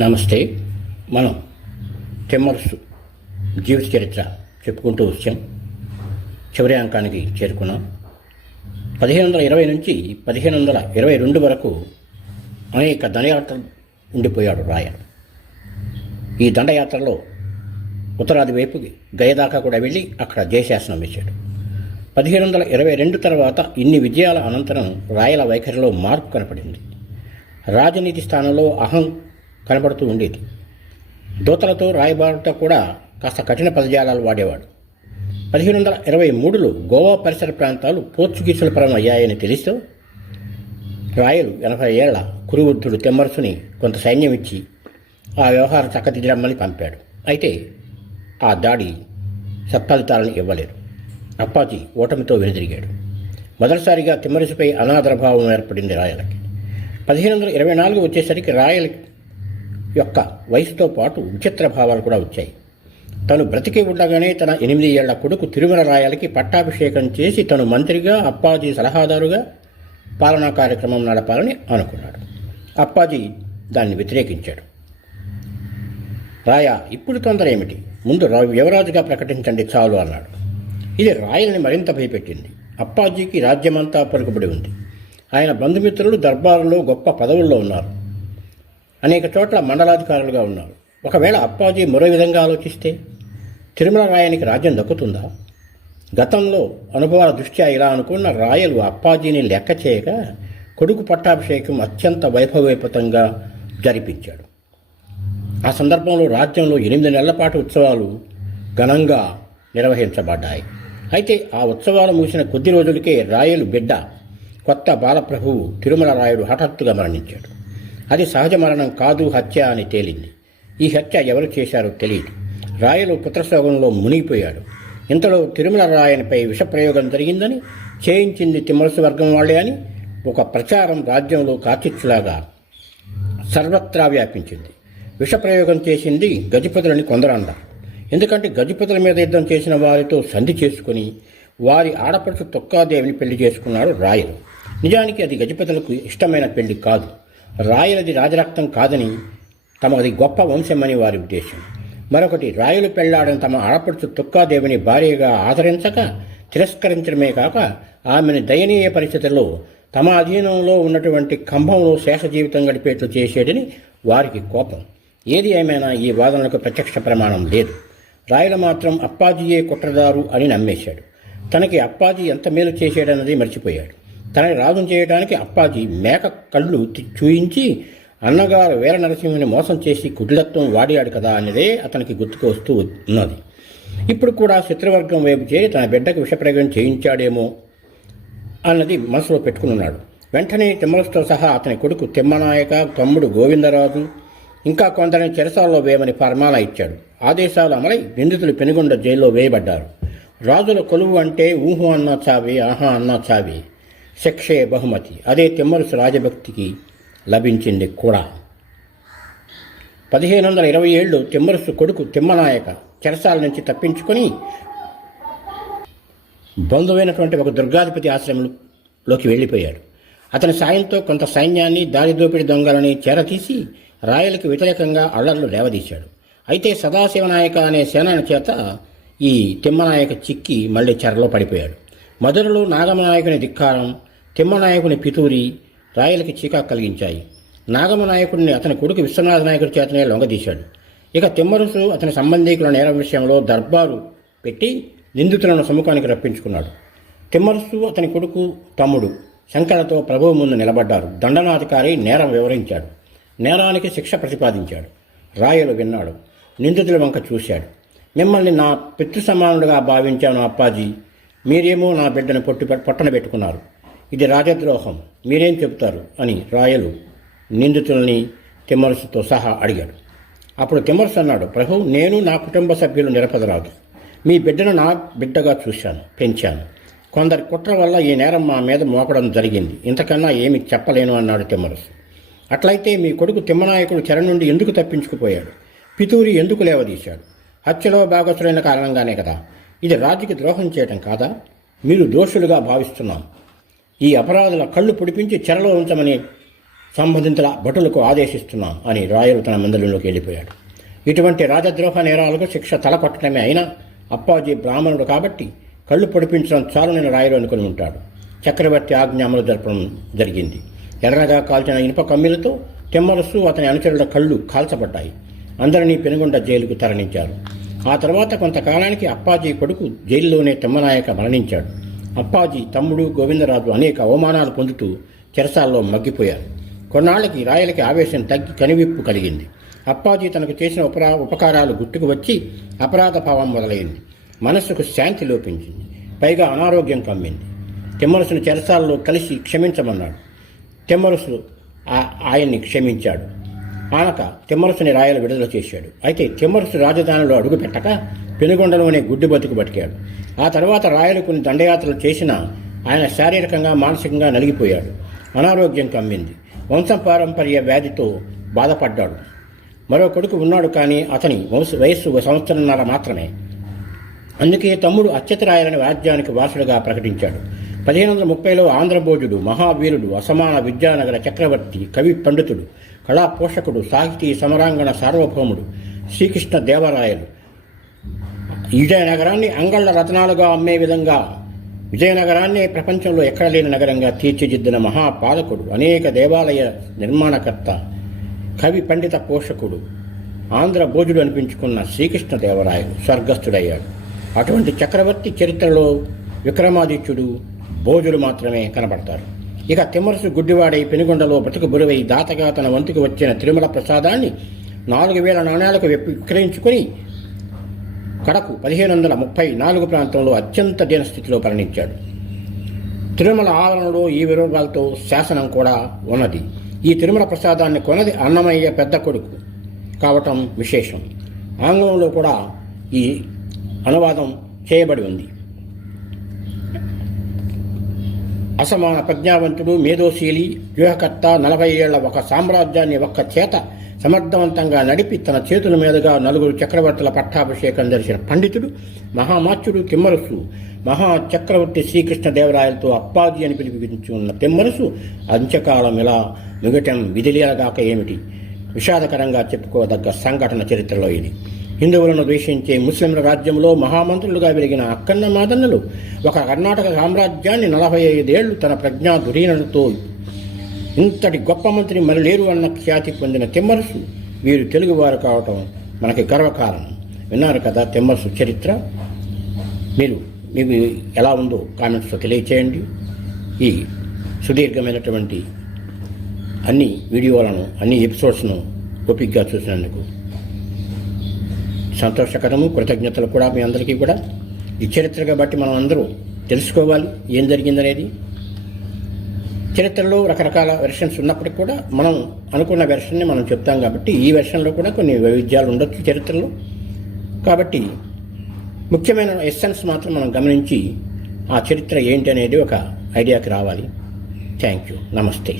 నమస్తే. మనం తెమ్మరుసు జీవిత చరిత్ర చెప్పుకుంటూ వచ్చాం. చివరి అంకానికి చేరుకున్నాం. పదిహేను వందల ఇరవై నుంచి పదిహేను వందల ఇరవై రెండు వరకు అనేక దండయాత్రలు ఉండిపోయాడు రాయల్ ఈ దండయాత్రలో ఉత్తరాది వైపు గయదాకా కూడా వెళ్ళి అక్కడ జయశాసనం వేశాడు. పదిహేను వందల ఇరవై రెండు తర్వాత ఇన్ని విజయాల అనంతరం రాయల వైఖరిలో మార్పు కనపడింది. రాజనీతి స్థానంలో అహం కనబడుతూ ఉండేది. దూతలతో రాయబారుట కూడా కాస్త కఠిన పదజాలాలు వాడేవాడు. పదిహేను వందల ఇరవై మూడులో గోవా పరిసర ప్రాంతాలు పోర్చుగీసుల పరం అయ్యాయని తెలిస్తూ రాయలు ఎనభై ఏళ్ళ కురువృద్ధుడు తెమ్మరసుని కొంత సైన్యం ఇచ్చి ఆ వ్యవహారం చక్కదిద్దరమ్మని పంపాడు. అయితే ఆ దాడి సత్ఫలితాలను ఇవ్వలేదు. అప్పాజీ ఓటమితో వెనుదిరిగాడు. మొదటిసారిగా తిమ్మరసుపై అనాదరభావం ఏర్పడింది రాయలకి. పదిహేను వందల ఇరవై నాలుగు వచ్చేసరికి రాయల యొక్క వయసుతో పాటు విచిత్ర భావాలు కూడా వచ్చాయి. తను బ్రతికి ఉండగానే తన ఎనిమిది ఏళ్ళ కొడుకు తిరుమల రాయలకి పట్టాభిషేకం చేసి తను మంత్రిగా అప్పాజీ సలహాదారుగా పాలనా కార్యక్రమం నడపాలని అనుకున్నాడు. అప్పాజీ దాన్ని వ్యతిరేకించాడు. రాయ ఇప్పుడు తొందర ఏమిటి? ముందు రా- యువరాజుగా ప్రకటించండి చాలు అన్నాడు. ఇది రాయల్ని మరింత భయపెట్టింది. అప్పాజీకి రాజ్యమంతా పలుకుబడి ఉంది. ఆయన బంధుమిత్రులు దర్బారులో గొప్ప పదవుల్లో ఉన్నారు. అనేక చోట్ల మండలాధికారులుగా ఉన్నారు. ఒకవేళ అప్పాజీ మరో విధంగా ఆలోచిస్తే తిరుమల రాయనికి రాజ్యం దక్కుతుందా? గతంలో అనుభవాల దృష్ట్యా ఇలా అనుకున్న రాయలు అప్పాజీని లెక్క చేయక కొడుకు పట్టాభిషేకం అత్యంత వైభవోపేతంగా జరిపించాడు. ఆ సందర్భంలో రాజ్యంలో ఎనిమిది నెలల పాటు ఉత్సవాలు ఘనంగా నిర్వహించబడ్డాయి. అయితే ఆ ఉత్సవాలు ముగిసిన కొద్ది రోజులకే రాయలు బిడ్డ కొత్త బాలప్రభువు తిరుమల రాయుడు హఠాత్తుగా మరణించాడు. అది సహజ మరణం కాదు హత్య అని తేలింది. ఈ హత్య ఎవరు చేశారో తెలియదు. రాయలు పుత్రశోకంలో మునిగిపోయాడు. ఇంతలో తిరుమల రాయనిపై విషప్రయోగం జరిగిందని చేయించింది తిమ్మరసు వర్గం వాళ్ళే అని ఒక ప్రచారం రాజ్యంలో కాచిచ్చులాగా సర్వత్రా వ్యాపించింది. విషప్రయోగం చేసింది గజపతులని కొందరు అన్నారు ఎందుకంటే గజపతుల మీద యుద్ధం చేసిన వారితో సంధి చేసుకుని వారి ఆడపడుచు తొక్కాదేవిని పెళ్ళి చేసుకున్నాడు రాయలు. నిజానికి అది గజపతులకు ఇష్టమైన పెళ్ళి కాదు. రాయలది రాజరక్తం కాదని తమది గొప్ప వంశమని వారి ఉద్దేశం. మరొకటి రాయలు పెళ్ళాడని తమ ఆడపడుచు తుక్కాదేవిని భార్యగా ఆదరించక తిరస్కరించడమే కాక ఆమెను దయనీయ పరిస్థితుల్లో తమ అధీనంలో ఉన్నటువంటి కంభంలో శేష జీవితం గడిపేట్లు చేసేడని వారికి కోపం. ఏది ఏమైనా ఈ వాదనలకు ప్రత్యక్ష ప్రమాణం లేదు. రాయల మాత్రం అప్పాజీయే కుట్రదారు అని నమ్మేశాడు. తనకి అప్పాజీ ఎంత మేలు చేశాడన్నది మర్చిపోయాడు. తనని రాజును చేయడానికి అప్పాజీ మేక కళ్ళు చూయించి అన్నగారు వీర నరసింహుని మోసం చేసి కుటిలత్వం వాడాడు కదా అనేదే అతనికి గుర్తుకు వస్తూ ఉన్నది. ఇప్పుడు కూడా శత్రువర్గం వైపు చేరి తన బిడ్డకు విషప్రయోగం చేయించాడేమో అన్నది మనసులో పెట్టుకున్నాడు వెంటనే తిమ్మరసుతో సహా అతని కొడుకు తిమ్మనాయక తమ్ముడు గోవిందరాజు ఇంకా కొందరిని చెరసాల్లో వేయమని ఫర్మానా ఇచ్చాడు. ఆదేశాలు అమలై నిందితులు పెనుగొండ జైల్లో వేయబడ్డారు. రాజుల కొలువు అంటే ఊహు అన్నా చావి ఆహా అన్నా చావి శిక్షే బహుమతి. అదే తిమ్మరుసు రాజభక్తికి లభించింది కూడా. పదిహేను వందల ఇరవై ఏళ్ళు తిమ్మరుసు కొడుకు తిమ్మనాయక చెరసాల నుంచి తప్పించుకొని బంధువైనటువంటి ఒక దుర్గాధిపతి ఆశ్రమంలోకి వెళ్ళిపోయాడు. అతని సాయంతో కొంత సైన్యాన్ని దారిదోపిడి దొంగలని చేరతీసి రాయలకు వ్యతిరేకంగా అల్లర్లు లేవదీశాడు. అయితే సదాశివనాయక అనే సేనాని చేత ఈ తిమ్మనాయక చిక్కి మళ్ళీ చెరలో పడిపోయాడు. మధురలో నాగమనాయకుని ధిక్కారం తిమ్మనాయకుని పితూరి రాయలకి చీకా కలిగించాయి. నాగమనాయకుడిని అతని కొడుకు విశ్వనాథ నాయకుడి చేతనే లొంగదీశాడు. ఇక తిమ్మరుసు అతని సంబంధికుల నేరం విషయంలో దర్బారు పెట్టి నిందితులను సముఖానికి రప్పించుకున్నాడు. తిమ్మరుసు అతని కొడుకు తమ్ముడు శంకరతో ప్రభువు ముందు నిలబడ్డారు. దండనాధికారి నేరం వివరించాడు. నేరానికి శిక్ష ప్రతిపాదించాడు. రాయలు విన్నాడు. నిందితుల వంక చూశాడు. మిమ్మల్ని నా పితృసమానుడిగా భావించాను అప్పాజీ. మీరేమో నా బిడ్డను పొట్టు పొట్టన పెట్టుకున్నారు. ఇది రాజద్రోహం. మీరేం చెబుతారు? అని రాయలు నిందితుల్ని తిమ్మరసుతో సహా అడిగాడు. అప్పుడు తిమ్మరసు అన్నాడు ప్రభు నేను నా కుటుంబ సభ్యులు నిరపదరాదు మీ బిడ్డను నా బిడ్డగా చూశాను పెంచాను. కొందరి కుట్ర వల్ల ఈ నేరం మా మీద మోపడం జరిగింది. ఇంతకన్నా ఏమి చెప్పలేను అన్నాడు తిమ్మరసు. అట్లయితే మీ కొడుకు తిమ్మనాయకుడు చెర నుండి ఎందుకు తప్పించుకుపోయాడు? పితూరి ఎందుకు లేవదీశాడు? హత్యలో భాగస్తులైన కారణంగానే కదా. ఇది రాజుకి ద్రోహం చేయటం కాదా? మీరు దోషులుగా భావిస్తున్నాం. ఈ అపరాధుల కళ్ళు పొడిపించి చెరలో ఉంచమని సంబంధితుల భటులకు ఆదేశిస్తున్నాం అని రాయలు తన మందిరంలోకి వెళ్ళిపోయాడు. ఇటువంటి రాజద్రోహ నేరాలకు శిక్ష తలపట్టడమే అయినా అప్పాజీ బ్రాహ్మణుడు కాబట్టి కళ్ళు పొడిపించడం చాలు నేను రాయలు అనుకుని ఉంటాడు. చక్రవర్తి ఆజ్ఞ అమలు జరపడం జరిగింది. ఎర్రగా కాల్చిన ఇనుప కమ్మిలతో తెమ్మరసు అతని అనుచరుల కళ్ళు కాల్చబడ్డాయి. అందరినీ పెనుగొండ జైలుకు తరలించారు. ఆ తర్వాత కొంతకాలానికి అప్పాజీ కొడుకు జైల్లోనే తిమ్మనాయక మరణించాడు. అప్పాజీ తమ్ముడు గోవిందరాజు అనేక అవమానాలు పొందుతూ చెరసాల్లో మగ్గిపోయారు. కొన్నాళ్ళకి రాయలకి ఆవేశం తగ్గి కనివిప్పు కలిగింది. అప్పాజీ తనకు చేసిన ఉపరా ఉపకారాలు గుర్తుకు వచ్చి అపరాధ భావం మొదలైంది. మనస్సుకు శాంతి లోపించింది. పైగా అనారోగ్యం కమ్మింది. తిమ్మరసును చెరసాల్లో కలిసి క్షమించమన్నాడు. తిమ్మరసు ఆ- ఆయన్ని క్షమించాడు. ఆనక తిమ్మరసుని రాయలు విడుదల చేశాడు. అయితే తిమ్మరసు రాజధానిలో అడుగు పెట్టక పెనుగొండలోనే గుడ్డి బతుకు బతికాడు. ఆ తర్వాత రాయలు కొన్ని దండయాత్రలు చేసినా ఆయన శారీరకంగా మానసికంగా నలిగిపోయాడు. అనారోగ్యం కమ్మింది. వంశపారంపర్య వ్యాధితో బాధపడ్డాడు. మరో కొడుకు ఉన్నాడు కానీ అతని వంశ వయస్సు సంవత్సరంన్నర మాత్రమే. అందుకే తమ్ముడు అచ్యుతరాయలని రాజ్యానికి వారసుడిగా ప్రకటించాడు. పదిహేను వందల ముప్పైలో ఆంధ్రభోజుడు మహావీరుడు అసమాన విద్యానగర చక్రవర్తి కవి పండితుడు కళా పోషకుడు సాహితీ సమరాంగణ సార్వభౌముడు శ్రీకృష్ణ దేవరాయలు. విజయనగరాన్ని అంగళ్ళ రత్నాలుగా అమ్మే విధంగా విజయనగరాన్ని ప్రపంచంలో ఎక్కడ లేని నగరంగా తీర్చిదిద్దిన మహాపాలకుడు అనేక దేవాలయ నిర్మాణకర్త కవి పండిత పోషకుడు ఆంధ్ర భోజుడు అనిపించుకున్న శ్రీకృష్ణ దేవరాయలు స్వర్గస్థుడయ్యాడు. అటువంటి చక్రవర్తి చరిత్రలో విక్రమాదిత్యుడు భోజుడు మాత్రమే కనబడతారు. ఇక తిమ్మరసు గుడ్డివాడై పెనుగొండలో బ్రతుకు బురువై దాతగా తన వంతుకు వచ్చిన తిరుమల ప్రసాదాన్ని నాలుగు వేల నాణ్యాలకు విప్- విక్రయించుకొని కడకు పదిహేను వందల ముప్పై నాలుగు ప్రాంతంలో అత్యంత దీనస్థితిలో పరిణించాడు. తిరుమల ఆవరణలో ఈ వివరాలతో శాసనం కూడా ఉన్నది. ఈ తిరుమల ప్రసాదాన్ని కొనది అన్నమయ్య పెద్ద కొడుకు కావటం విశేషం. ఆంగ్లంలో కూడా ఈ అనువాదం చేయబడి ఉంది. అసమాన ప్రజ్ఞావంతుడు మేధోశీలి వ్యూహకర్త నలభై ఏళ్ళ ఒక సామ్రాజ్యాన్ని ఒక్క చేత సమర్థవంతంగా నడిపి తన చేతుల మీదుగా నలుగురు చక్రవర్తుల పట్టాభిషేకం జరిసిన పండితుడు మహామాచ్యుడు తిమ్మరసు. మహా చక్రవర్తి శ్రీకృష్ణదేవరాయలతో అప్పాజీ అని పిలిపించున్న తిమ్మరసు అంత్యకాలం ఇలా మిగటం విధిలీలగాక ఏమిటి? విషాదకరంగా చెప్పుకోదగ్గ సంఘటన చరిత్రలో ఇది. హిందువులను ద్వేషించే ముస్లింల రాజ్యంలో మహామంత్రులుగా వెలిగిన అక్కన్న మాదన్నలు ఒక కర్ణాటక సామ్రాజ్యాన్ని నలభై ఐదేళ్ళు తన ప్రజ్ఞా దురీనలతో ఇంతటి గొప్ప మంత్రి మరి లేరు అన్న ఖ్యాతి పొందిన తిమ్మరసు వీరు తెలుగువారు కావటం మనకి గర్వకారణం. విన్నారు కదా తిమ్మరసు చరిత్ర? మీరు మీకు ఎలా ఉందో కామెంట్స్లో తెలియచేయండి. ఈ సుదీర్ఘమైనటువంటి అన్ని వీడియోలను అన్ని ఎపిసోడ్స్ను ఓపిక్గా చూసినందుకు సంతోషకరము కృతజ్ఞతలు కూడా మీ అందరికీ కూడా. ఈ చరిత్రగా బట్టి మనం అందరూ తెలుసుకోవాలి ఏం జరిగిందనేది. చరిత్రలో రకరకాల వెర్షన్స్ ఉన్నప్పటికీ కూడా మనం అనుకున్న వెర్షన్ని మనం చెప్తాం కాబట్టి ఈ వెర్షన్లో కూడా కొన్ని వైవిధ్యాలు ఉండొచ్చు చరిత్రలో. కాబట్టి ముఖ్యమైన ఎస్సెన్స్ మాత్రం మనం గమనించి ఆ చరిత్ర ఏంటి అనేది ఒక ఐడియాకి రావాలి. థ్యాంక్ యూ నమస్తే